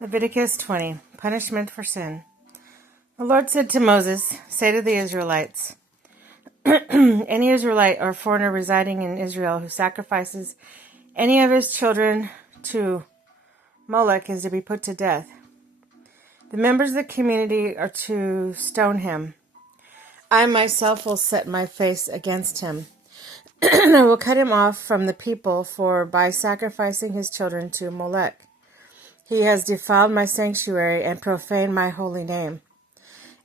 Leviticus 20, Punishment for Sin. The Lord said to Moses, "Say to the Israelites, any Israelite or foreigner residing in Israel who sacrifices any of his children to Molech is to be put to death. The members of the community are to stone him. I myself will set my face against him. I will cut him off from the people, for by sacrificing his children to Molech, he has defiled my sanctuary and profaned my holy name.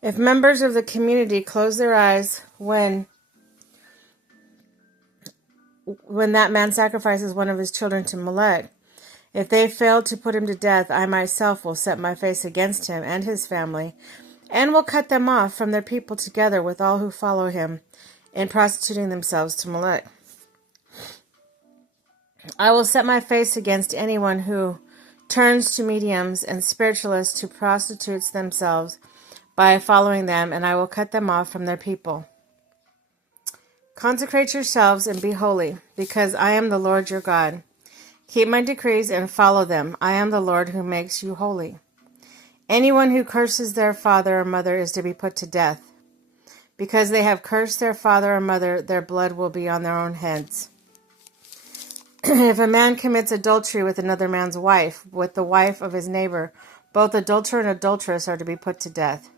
If members of the community close their eyes when that man sacrifices one of his children to Molech, if they fail to put him to death, I myself will set my face against him and his family, and will cut them off from their people together with all who follow him in prostituting themselves to Molech. I will set my face against anyone who turns to mediums and spiritualists to prostitutes themselves by following them, and I will cut them off from their people. Consecrate yourselves and be holy, because I am the Lord your God. Keep my decrees and follow them. I am the Lord who makes you holy. Anyone who curses their father or mother is to be put to death. Because they have cursed their father or mother, their blood will be on their own heads. If a man commits adultery with another man's wife, with the wife of his neighbor, both adulterer and adulteress are to be put to death.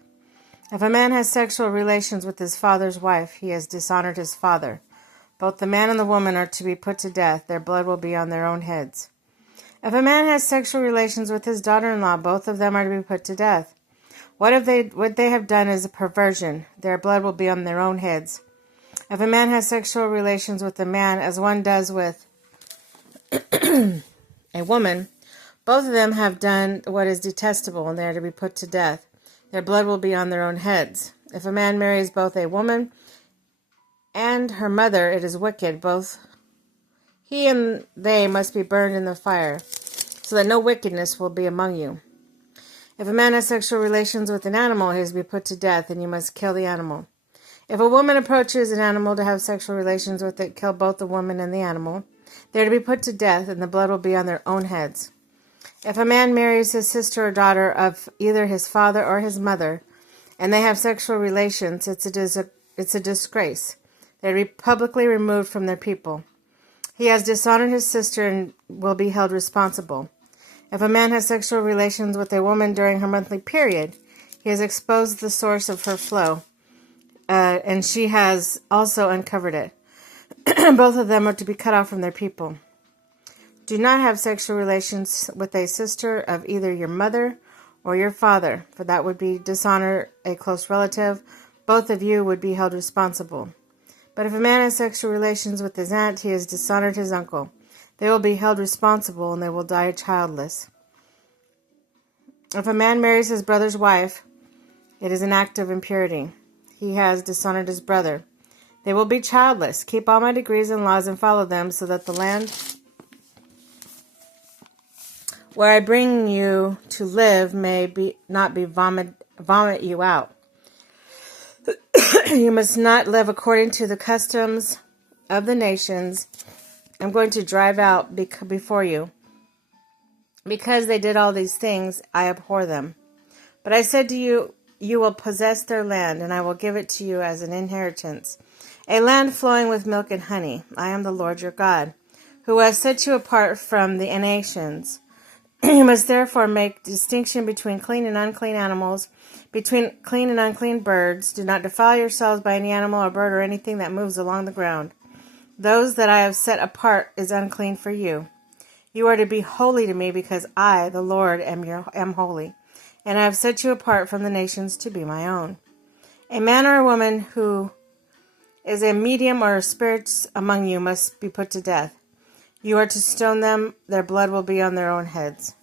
If a man has sexual relations with his father's wife, he has dishonored his father. Both the man and the woman are to be put to death. Their blood will be on their own heads. If a man has sexual relations with his daughter-in-law, both of them are to be put to death. What they have done is a perversion. Their blood will be on their own heads. If a man has sexual relations with a man, as one does with a woman, both of them have done what is detestable, and they are to be put to death. Their blood will be on their own heads. If a man marries both a woman and her mother, it is wicked. Both he and they must be burned in the fire, so that no wickedness will be among you. If a man has sexual relations with an animal, he is to be put to death, and you must kill the animal. If a woman approaches an animal to have sexual relations with it, kill both the woman and the animal. They are to be put to death, and the blood will be on their own heads. If a man marries his sister or daughter of either his father or his mother, and they have sexual relations, it's a disgrace. They are to be publicly removed from their people. He has dishonored his sister and will be held responsible. If a man has sexual relations with a woman during her monthly period, he has exposed the source of her flow, and she has also uncovered it. Both of them are to be cut off from their people. Do not have sexual relations with a sister of either your mother or your father, for that would be dishonor a close relative. Both of you would be held responsible. But if a man has sexual relations with his aunt, he has dishonored his uncle. They will be held responsible, and they will die childless. If a man marries his brother's wife, it is an act of impurity. He has dishonored his brother. They will be childless. Keep all my decrees and laws and follow them, so that the land where I bring you to live may not vomit you out. You must not live according to the customs of the nations I'm going to drive out before you. Because they did all these things, I abhor them. But I said to you, you will possess their land, and I will give it to you as an inheritance, a land flowing with milk and honey. I am the Lord your God, who has set you apart from the nations. You must therefore make distinction between clean and unclean animals, between clean and unclean birds. Do not defile yourselves by any animal or bird or anything that moves along the ground. Those that I have set apart is unclean for you. You are to be holy to me, because I, the Lord, am holy, and I have set you apart from the nations to be my own. A man or a woman who is a medium or a spirit among you must be put to death. You are to stone them. Their blood will be on their own heads.